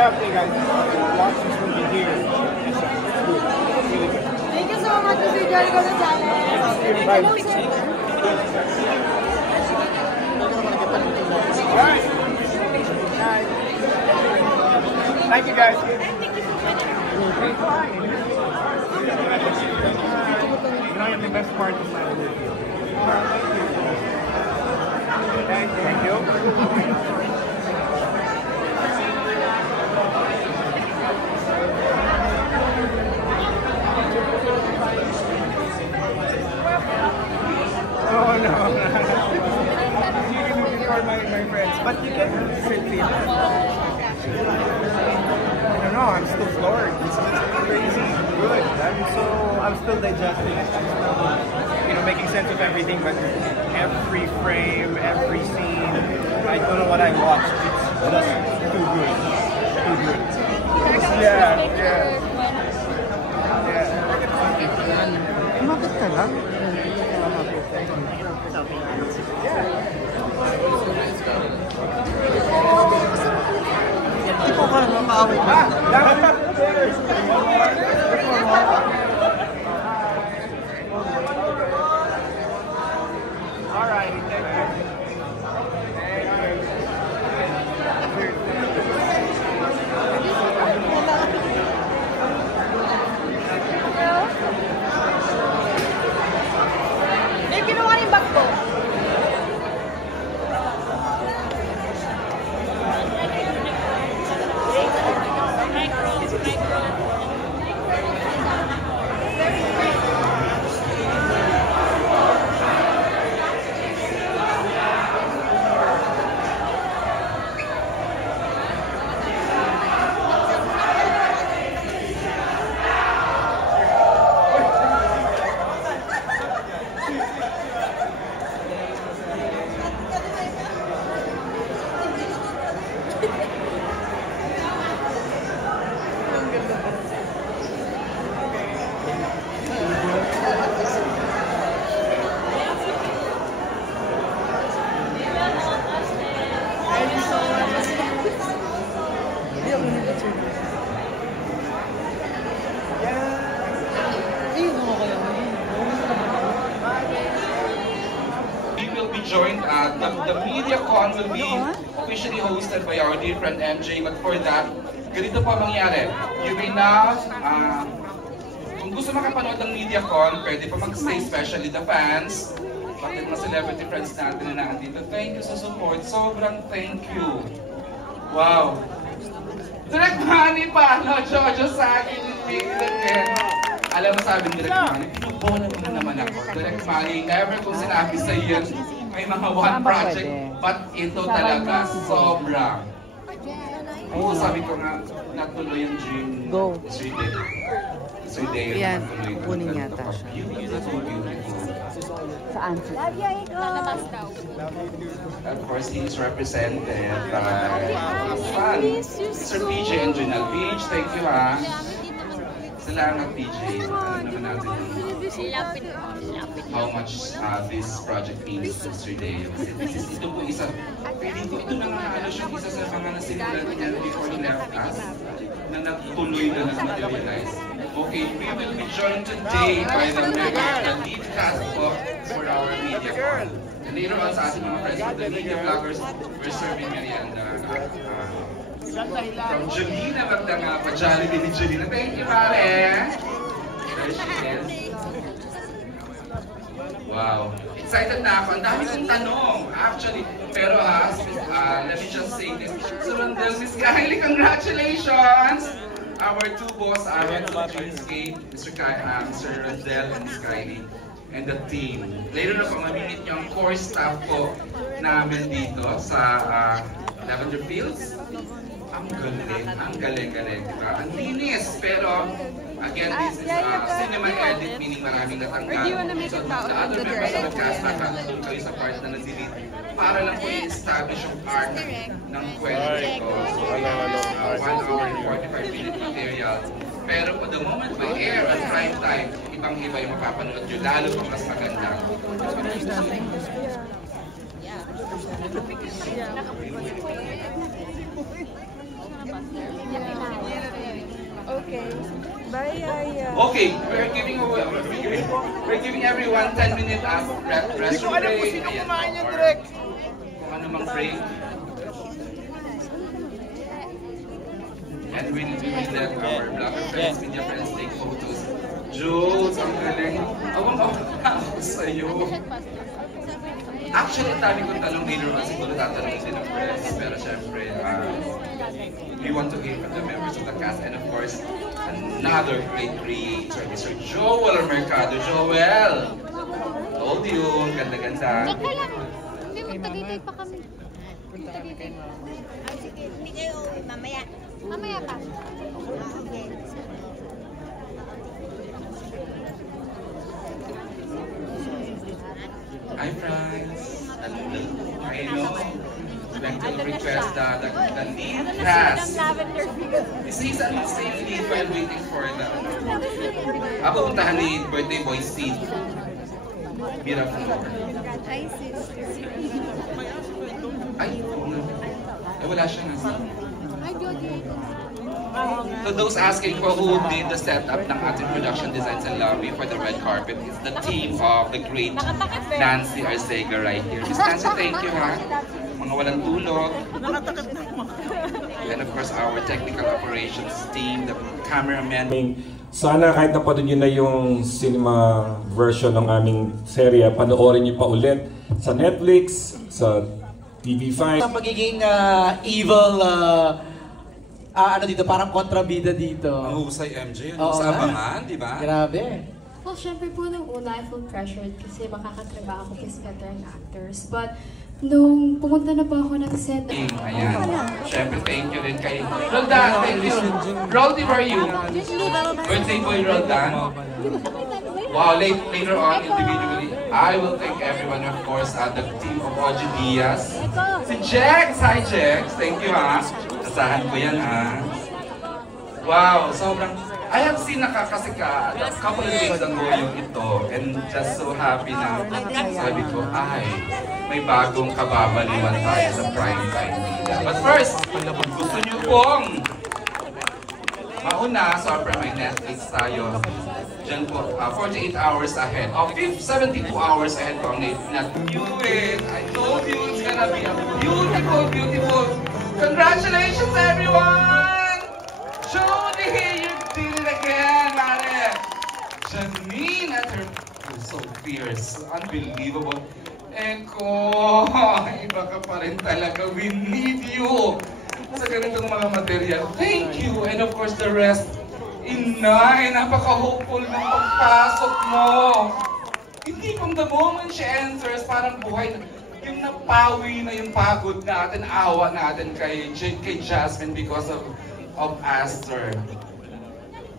definitely, guys. Watch this movie here. Thank you so much, Mr. Jerry Gonzalez. Bye. Alright. Thank you, guys. You know, you're the best part of my video. Thank you. Oh no. You can record my friends, but you can simply. I don't know. I'm still floored. It's crazy good. I'm still digesting it. I'm still, making sense of everything. But every frame, every scene, I don't know what I watched. It's just too good. Too good. Yeah. Umakit ka lang? Hindi ko ka lang maaway ba? Alright, thank you. May ginawa rin bag ko. Joined the MediaCon will be officially hosted by our dear friend MJ, but for that, ganito po mangyari. You may now, kung gusto makapanood ng MediaCon, pwede pa mag-stay, especially the fans, pati mga celebrity friends natin na nandito. Thank you sa support. Sobrang thank you. Wow. Direct money pa, no? Jojo sa akin yung bigla din. Alam mo sabi ng Direct Money, pinubono mo na naman ako. Direct Money, never kong sinabi sa iyo, may mga one project, but ito talaga, sobra. Oo, sabi ko nga, natuloy yung dream. Go. Sir Dale, Yan, natuloy. kukunin yata siya. Beautiful. Saan? Love you, Lalabas daw. Of course, he is represented by Sir PJ and Junal. PJ, thank you ha. Salamat PJ. Alam naman natin how much this project means to Sir Dale. Ito po isa, feeling ko ito na nga yung isa sa mga nasimulan niya before he left us na nagtuloy na nag-materialize. Okay, we will be joined today by the lead cast for our media. And later on sa ating mga friends with the media vloggers, we're serving merienda. From Julina Magdanga, pa-Jollibee ni Julina. Thank you, pare! There she is. Wow. Excited na ako. Ang dami kong tanong, actually. Pero let me just say this. So, Rondel, Miss Kylie, congratulations! Our two boss, Aaron Dreamscape, Mr. Rondel and Miss Kylie, and the team. Later na po, mamimit niyo ang core staff po namin dito sa Lavender Fields. Ang galing, diba? Ang linis, pero again, this is cinema edit, meaning maraming natanggal. So, the other members of the cast, nakatulong kayo sa part na nag-delete para lang po i-establish yung arc ng kwento ito. So, 1 hour and 45-minute material. Pero po, the moment we air at prime time, ibang-iba yung mapapanood nyo, lalo pang mas maganda. Okay. Bye, Yaya. Okay, we're giving everyone 10 minutes as restroom break. Ayan, kung ano mang break. And we let our blogger friends, media friends take photos. Jules, ang galing. Awang-awang ako sa'yo. Actually, ang dami kong tanong later on, siguro tatanungin din ng press. Pero syempre, we want to hear from the members of the cast and of course, another great creator, Mr. Joel Mercado. Joel! Told you, ganda-ganda. Joke lang. Hindi, magtagitay pa kami. Magtagitay pa. Sige, hindi kayo uwi. Mamaya. Mamaya pa. Okay. Hi, friends. I know. Like to request the lead cast. This an insane lead while waiting for the pupuntahan ni birthday boy Steve. Beautiful. Hi, sister. Ay, wala siya na. Hi, Jody. So those asking for who did the setup ng ating production designs and lobby for the red carpet is the team of the great Nancy Arcega right here. Miss Nancy, thank you ha. Mga walang tulog. And of course our technical operations team, the cameraman. Sana kahit napanood nyo na yung cinema version ng aming serye, panoorin nyo pa ulit sa Netflix, sa TV5. Ang magiging evil ano dito, parang kontrabida dito. Ang husay MJ, Oo sa nga. abangan, di ba? Grabe. Well, syempre po nung una, I feel pressured kasi makakatrabaho ko with veteran actors. But nung pumunta na po ako ng set, Ayan. Syempre, thank you rin kay Roldan. Thank you. Roldy, where are you? Birthday boy Roldan. Wow, later on, individually, I will thank everyone, of course, the team of Oji Diaz. Si Jex! Hi, Jex! Thank you, ha? Asahan ko yan, ha? Wow, sobrang... I have seen a couple of days ago yung ito, and just so happy na sabi ko, ay, may bagong kababaliwan tayo sa primetime media. But first, gusto nyo pong mauna, sobrang may Netflix tayo. Diyan po, 48 hours ahead. 72 hours ahead po ang Netflix. You it! I told you it's gonna be a beautiful, beautiful. Congratulations, everyone! Jody, you did it again, Mare! Janine at her, so fierce, unbelievable. Eko, iba ka pa rin talaga. We need you sa ganitong mga material. Thank you, and of course the rest. Inay, napaka-hopeful ng pagpasok mo. Hindi from the moment she enters, parang buhay na. Yung napawi na yung pagod natin, awa natin kay Jasmine because of Aster.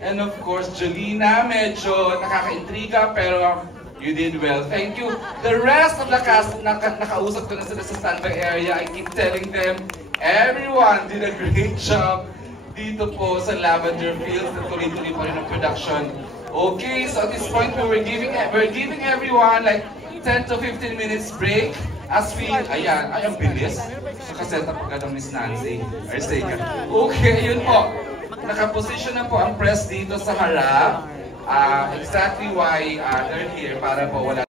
And of course, Jolina, medyo nakaka-intriga pero you did well. Thank you. The rest of the cast, nakausap ko na sila sa standby area. I keep telling them, everyone did a great job dito po sa Lavender Fields na tuloy-tuloy pa rin ang production. Okay, so at this point we're giving everyone like 10 to 15 minutes break as we, ayan, ay ang bilis. Nakaset up agad ang Miss Nancy Arcega. Okay, yun po. Nakaposition na po ang press dito sa harap. Exactly why they're here para po wala